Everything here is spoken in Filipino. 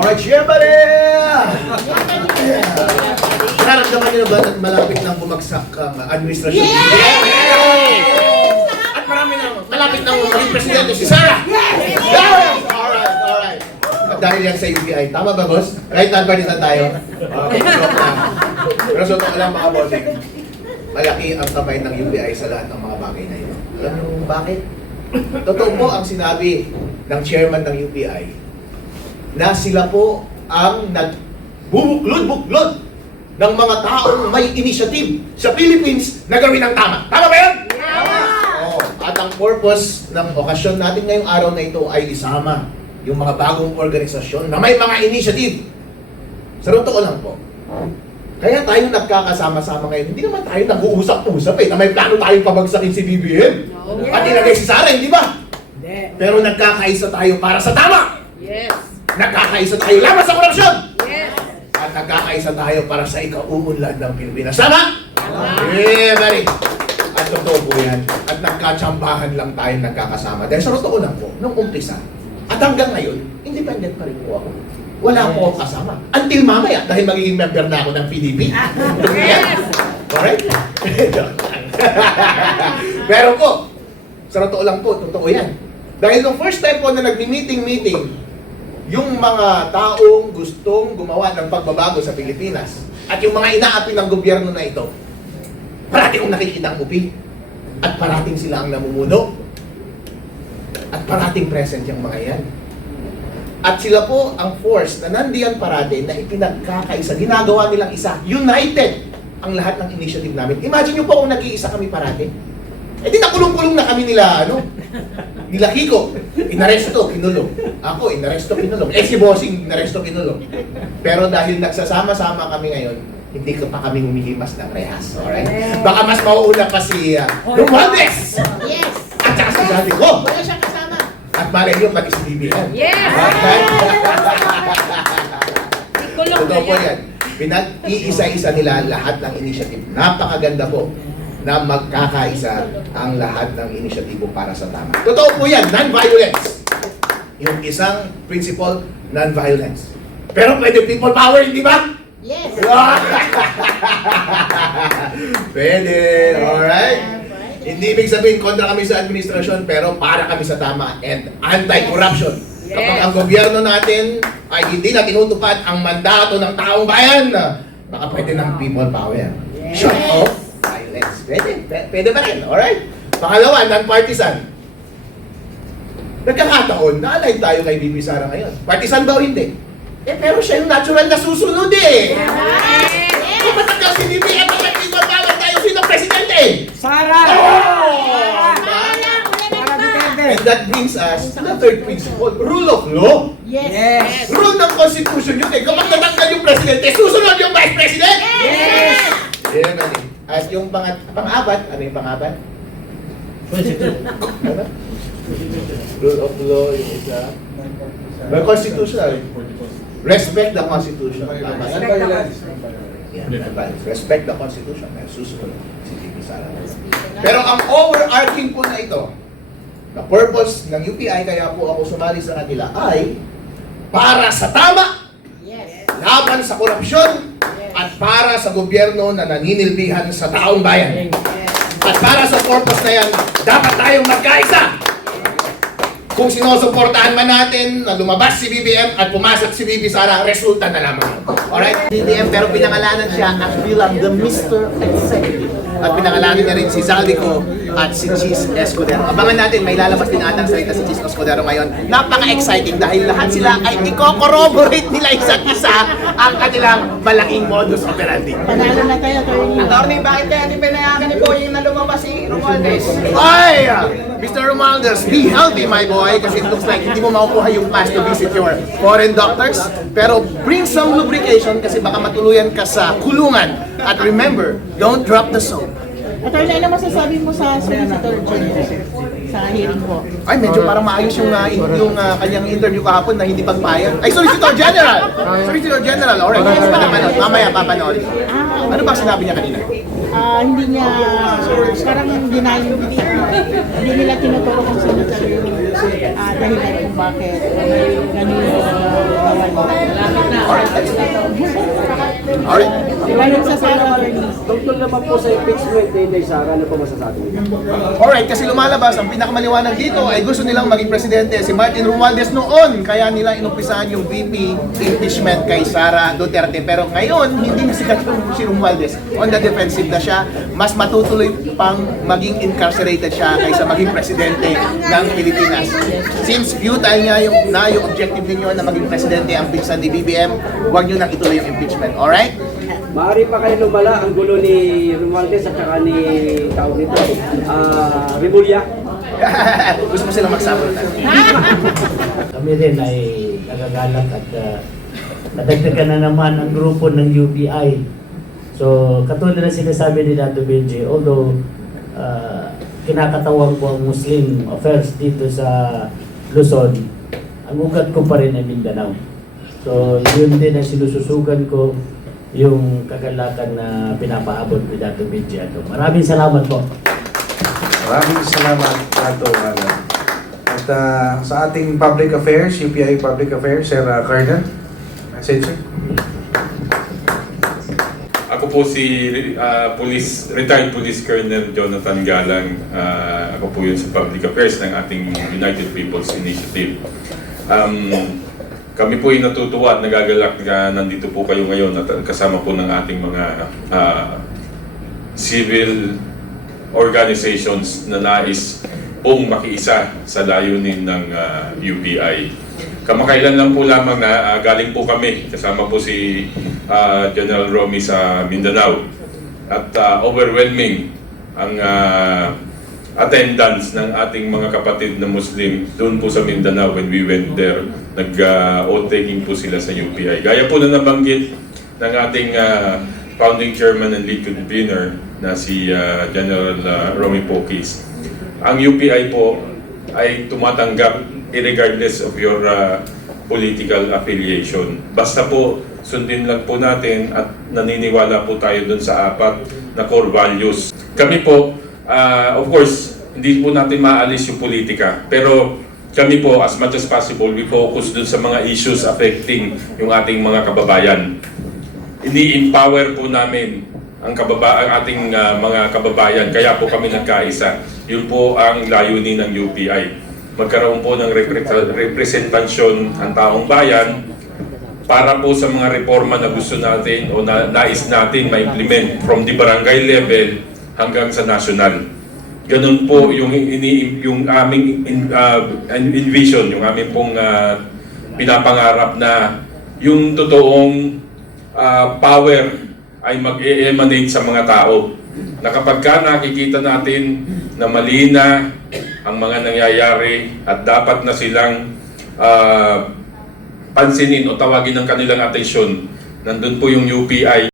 Alright, syempre! Nararamdaman niyo na ba na malapit nang bumagsak ang administrasyon? At marami nang malapit nang maging presidente si Sarah! Yes! Alright. At dahil yan sa UPI, tama ba boss? Right hand partisan tayo? Okay, joke lang. Pero so totoo lang mga bossing, malaki ang kamay ng UPI sa lahat ng mga bagay na ito. Alam niyo bakit? Totoo po ang sinabi ng chairman ng UPI na sila po ang nagbubuklod-buklod ng mga taong may initiative sa Philippines na gawin ang tama. Tama ba yun? Oo. At ang purpose ng okasyon natin ngayong araw na ito ay isama yung mga bagong organisasyon na may mga initiative. Sa totoo lang po. Kaya tayo nagkakasama-sama ngayon. Hindi naman tayo nag-uusap-usap na may plano tayong pabagsakin si BBM. At ilagay si Sara, hindi ba? Pero nagkakaisa tayo para sa tama. Yes. Nagkakaisa tayo laban sa korupsyon. Yes. At nagkakaisa tayo para sa ikauunlad ng Pilipinas. Tama? Yeah, buddy. At totoo po yan. At nagkatsambahan lang tayo nagkakasama. Dahil sa totoo lang po, nung umpisa, at hanggang ngayon, independent pa rin po ako. Wala po akong kasama. Until mamaya, dahil magiging member na ako ng PDP. Yes. Alright? Pero po, sa totoo lang po, totoo yan. Dahil nung first time po na nagmi-meeting, yung mga taong gustong gumawa ng pagbabago sa Pilipinas at yung mga inaapi ng gobyerno na ito, parating kong nakikita ang upi at parating sila ang namumuno at parating present yung mga yan. At sila po ang force na nandiyan parate na ipinagkakaisa, ginagawa nilang isa, united ang lahat ng initiative namin. Imagine nyo po kung nag-iisa kami parate. Eh di nakulong-kulong na kami nila, nila Kiko. Inaresto, kinulong. Ako, inaresto, kinulong. Eh si Bossing, inaresto, kinulong. Pero dahil nagsasama-sama kami ngayon, hindi ko pa kami humihimas ng rehas. Alright? Baka mas mauuna pa si Romualdez! Yes. At saka si Daddy ko. Wala siyang kasama. At malay nyo, pati si BBM. Yes. Ikulong na Totoo po yan. yan. Pinag-iisa-isa nila lahat ng initiative. Napakaganda po na magkakaisa ang lahat ng inisyatibo para sa tama. Totoo po yan, non-violence. Yung isang principle, non-violence. Pero pwede people power, hindi ba? Yes. Pwede, alright? Hindi ibig sabihin kontra kami sa administrasyon, pero para kami sa tama and anti-corruption. Kapag ang gobyerno natin ay hindi na tinutupad ang mandato ng taong bayan, baka pwede ng people power. Shut off violence. Pwede ba rin, alright? Pangalawa, non-partisan. Nagkakataon, na-align tayo kay Bibi Sara ngayon. Partisan ba o hindi? Eh, pero siya yung natural na susunod eh. Kung matagal si Bibi, at nagkakataon tayo, sino presidente? Sara! And that brings us to the third principle, rule of law. Yes! Rule ng Constitution yun eh. Kapag natanggal yung presidente, susunod yung vice president! Yes! Yeah, mali. At yung pang-apat, ano yung pang-apat? Ano? Rule of law, yung isa. Well, constitutional. Respect the Constitution. Tama. Yeah, respect the Constitution. Susunod si Bibi Sara. Pero ang overarching po na ito, the purpose ng UPI, kaya po ako sumali sa kanila, ay para sa tama, laban sa korupsyon, at para sa gobyerno na naninilbihan sa taong bayan. At para sa purpose na yan, dapat tayong magkaisa. Kung sinusuportahan man natin na lumabas si BBM at pumasok si Bibi Sara, resulta na lamang. Alright? BBM, pero pinangalanan siya at bilang the Mr. Executive. At pinangalanan niya rin si Zaldico at si Cheese Escudero. Abangan natin, may lalabas din atang salita si Cheese Escudero ngayon. Napaka-exciting dahil lahat sila ay i-corroborate nila isa't isa ang kanilang malaking modus operandi. Panalo na kayo, Attorney, bakit kaya di pinayagan ni Boying na lumabas si Romualdez? Ay! Mr. Romualdez, be healthy my boy kasi it looks like hindi mo makukuha yung pass to visit your foreign doctors. Pero bring some lubrication kasi baka matuluyan ka sa kulungan. At remember, don't drop the soap. Attorney, ano masasabi mo sa Solicitor General sa hearing ko? Ay, medyo parang maayos yung kanyang interview kahapon na hindi pagpayag. Ay, Solicitor General! Solicitor General, alright. Mamaya papanood. Ano ba sinabi niya kanina? Hindi niya, parang denial yung hindi nila tinuturo kung sino sa dahilan kung bakit ganun yung Alright. Galing sa Sara Bernice. Tungkol naman po sa impeachment ni Inday Sara, ano po masasabi niyo? Alright, kasi lumalabas, ang pinakamaliwanag dito ay gusto nilang maging presidente si Martin Romualdez noon. Kaya nila inumpisahan yung VP impeachment kay Sara Duterte. Pero ngayon, hindi na sikat si Romualdez. On the defensive na siya. Mas matutuloy pang maging incarcerated siya kaysa maging presidente ng Pilipinas. Since futile nga yung objective ninyo na maging presidente ang pinsan ni BBM, huwag nyo nang ituloy yung impeachment. Alright? Maaari pa kayo lumala ang gulo ni Romualdez at saka ni tao nito, Rimulya. Gusto mo silang magsama na. Kami rin ay nagagalak at nadagdagan na naman ang grupo ng UPI. So, katulad na sinasabi ni Dato Benji, although kinakatawag ko ang Muslim affairs dito sa Luzon, ang ugat ko pa rin ay Mindanao. So, yun din ang sinususugan ko, yung kagalakan na pinapaabot ni Dato Benji. Maraming salamat po. Maraming salamat, Dato Alan. At sa ating public affairs, UPI Public Affairs, Sir Colonel, message sir. Ako po si Retired Police Colonel Jonathan Galang. Ako po yun sa Public Affairs ng ating United People's Initiative. Kami po ay natutuwa at nagagalak na nandito po kayo ngayon at kasama po ng ating mga civil organizations na nais pong makiisa sa layunin ng UPI. Kamakailan lang po lamang na galing po kami, kasama po si General Romy sa Mindanao. At overwhelming ang attendance ng ating mga kapatid na Muslim doon po sa Mindanao when we went there. Nag-oath-taking po sila sa UPI. Gaya po na nabanggit ng ating founding chairman and lead convener na si General Romy Pokis. Ang UPI po ay tumatanggap regardless of your political affiliation. Basta po sundin lang po natin at naniniwala po tayo dun sa apat na core values. Kami po, of course, hindi po natin maalis yung politika. Pero kami po, as much as possible, we focus dun sa mga issues affecting yung ating mga kababayan. Ini-empower po namin ang ating mga kababayan. Kaya po kami nagkaisa. Yun po ang layunin ng UPI. Magkaroon po ng representasyon ang taong bayan para po sa mga reforma na gusto natin o nais natin ma-implement from the barangay level hanggang sa national. Ganun po yung aming envision, yung aming pong pinapangarap na yung totoong power ay mag-emanate sa mga tao. Na kapag ka nakikita natin na mali na ang mga nangyayari at dapat na silang pansinin o tawagin ng kanilang atensyon, nandun po yung UPI.